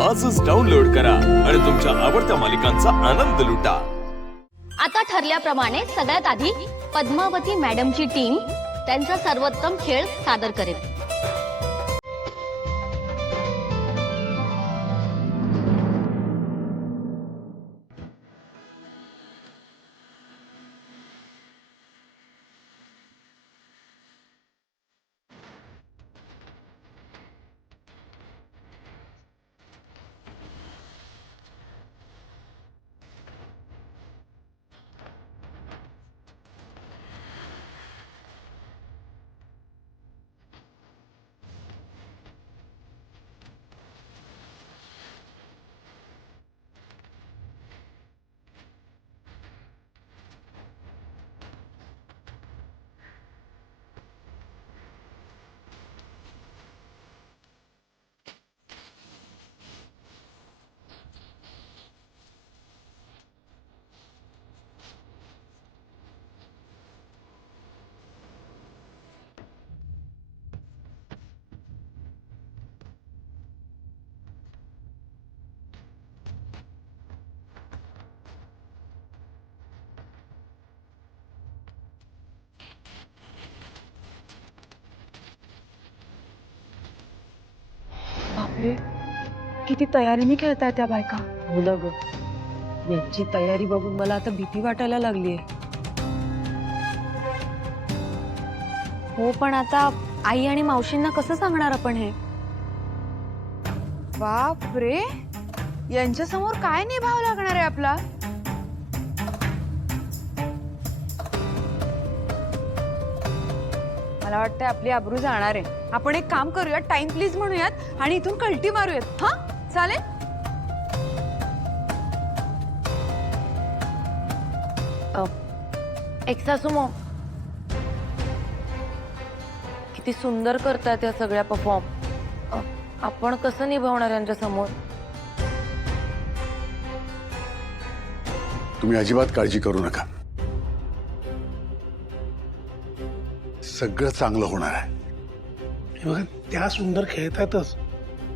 आजच डाउनलोड करा आणि तुमच्या आवडत्या मालिकांचा आनंद लुटा। आता ठरल्याप्रमाणे सगळ्यात आधी पद्मावती मॅडमची टीम त्यांचा सर्वोत्तम खेळ सादर करेल। बापरे, किती तयारीने खेळताय त्या बायका। हो ना ग, यांची तयारी बघून मला आता भीती वाटायला लागलीये। हो, पण आता आई आणि मावशींना कसं सांगणार आपण हे? बापरे, यांच्या समोर काय निभाव लागणार आहे आपला? मला वाटतंय आपली आबरू जाणार आहे। आपण एक काम करूया, टाइम प्लीज म्हणूयात आणि इथून कल्टी मारूयात। हा चालेल? एक्सासुमो, किती सुंदर करतात या सगळ्या परफॉर्म। आपण कसं निभावणार यांच्या समोर? तुम्ही अजिबात काळजी करू नका, सगळं चांगलं होणार आहे। हे बघा, त्या सुंदर खेळतायतच,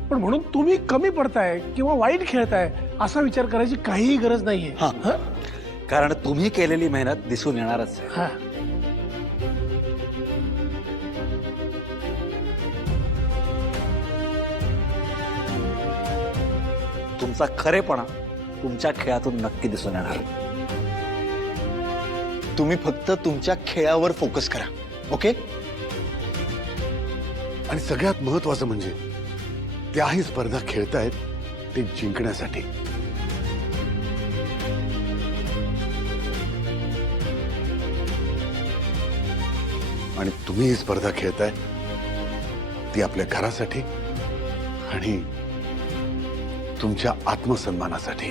पण म्हणून तुम्ही कमी पडताय किंवा वाईट खेळताय असा विचार करायची काहीही गरज नाहीये। हां, कारण तुम्ही केलेली मेहनत दिसून येणारच आहे। हा, तुमचा खरेपणा तुमच्या खेळातून नक्की दिसून येणार। तुम्ही फक्त तुमच्या खेळावर फोकस करा, ओके? आणि सगळ्यात महत्वाचं म्हणजे त्या ही स्पर्धा खेळतायत ते जिंकण्यासाठी। आणि तुम्ही ही स्पर्धा खेळताय ती आपल्या घरासाठी आणि तुमच्या आत्मसन्मानासाठी।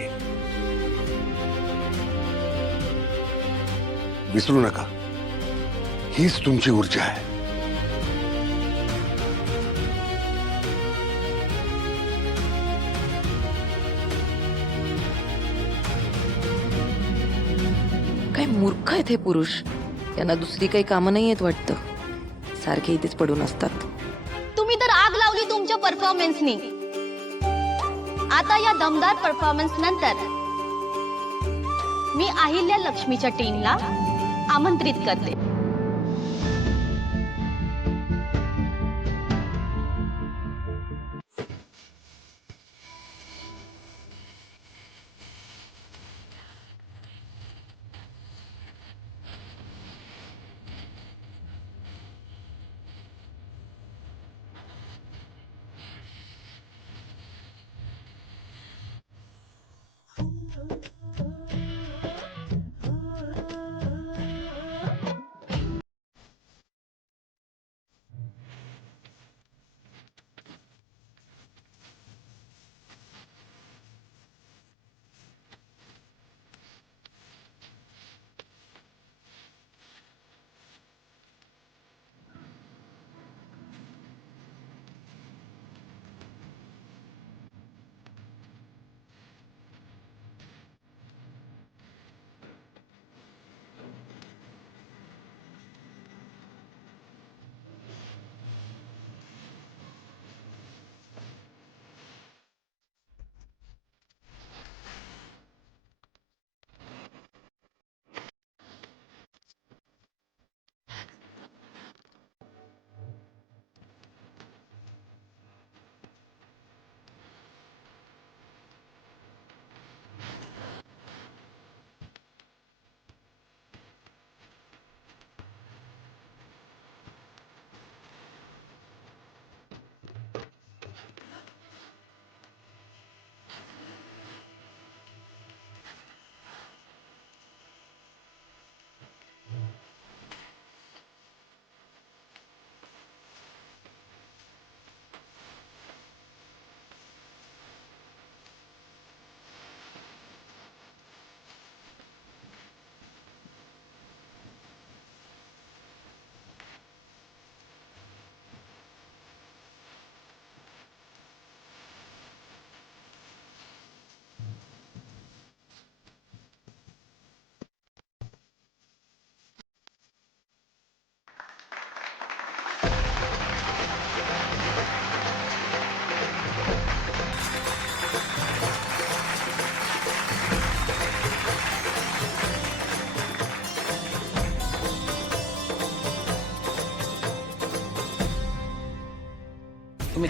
विसरू नका, हीच तुमची ऊर्जा आहे। काय मूर्ख आहेत हे पुरुष, यांना दुसरी काही कामं नाही येत वाटतं, सारखे इथेच पडून असतात। तुम्ही तर आग लावली तुमच्या परफॉर्मन्सनी। आता या दमदार परफॉर्मन्स नंतर मी अहिल्या लक्ष्मीच्या टीमला आमंत्रित करते।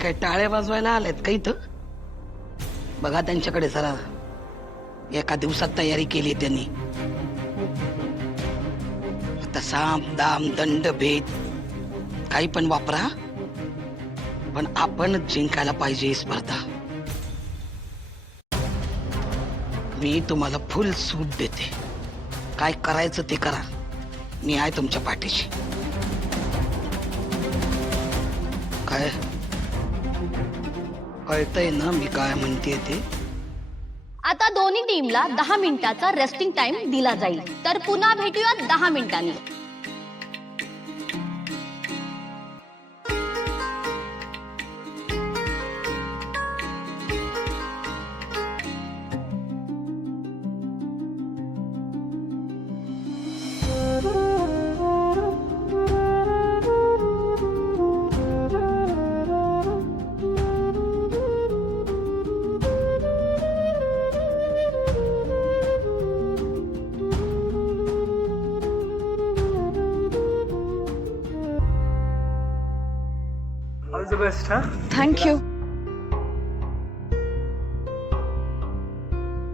काय टाळ्या वाजवायला आल्यात का इथं? बघा त्यांच्याकडे जरा. एका दिवसात तयारी केली त्यांनी. आता साम दाम दंड भेद काही पण वापरा, पण आपण जिंकायला पाहिजे ही स्पर्धा. मी तुम्हाला फुल सूट देते. काय करायचं ते करा. मी आहे तुमच्या पाठीशी. काय कळतंय ना मी काय म्हणते ते? आता दोन्ही टीमला 10 मिनिटाचा रेस्टिंग टाइम दिला जाईल. तर पुन्हा भेटूया 10 मिनिटांनी. थँक्यू.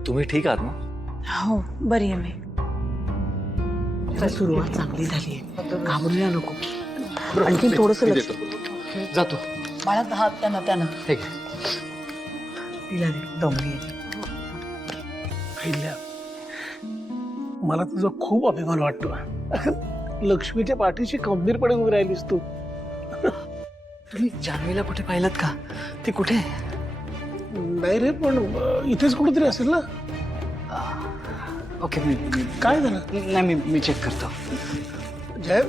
तुम्ही ठीक आहात ना? हो, बरी आहे मी. सुरुवात चांगली झाली. घाबरूया नको. आणखी थोडस लक्ष. जातो. बाळा हात त्यांना त्यांना ठीक आहे. तिला दे दमली. अहिल्या, मला तुझा खूप अभिमान वाटतो. लक्ष्मीच्या पाठीशी खंबीरपणे उभी राहिलीस तू. तुम्ही जान्हवीला कुठे पाहिलात का? ती कुठे आहे? नाही रे, पण इथेच कुठेतरी असेल ना. ओके. काय झालं? नाही, मी चेक करतो. जय,